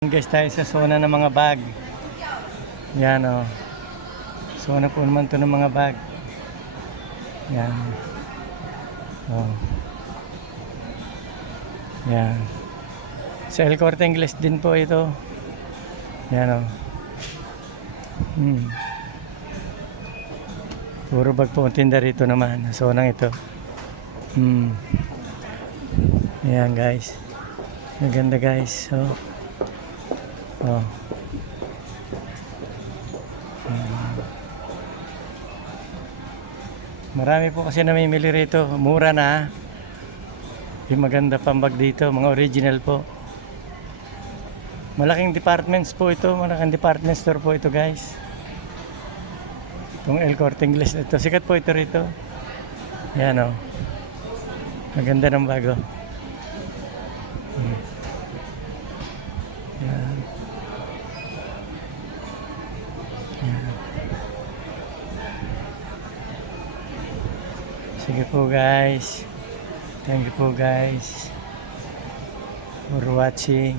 Guys, tayo sa zona ng mga bag. Yan o. Zona po naman to ng mga bag. Yan. O. Yan. Sa El Corte Inglés din po ito. Yan o. Puro bag po ang tinda rito naman. Sa zonang ito. Yan guys. Maganda guys. So. Oh. Marami po kasi namimili rito. Mura na. Yung maganda pang bag dito. Mga original po. Malaking departments po ito. Malaking department store po ito guys. Itong El Corte Inglés ito. Sikat po ito rito. Yan o. Maganda ng bago. Yan. Sige po guys. Thank you po guys for watching.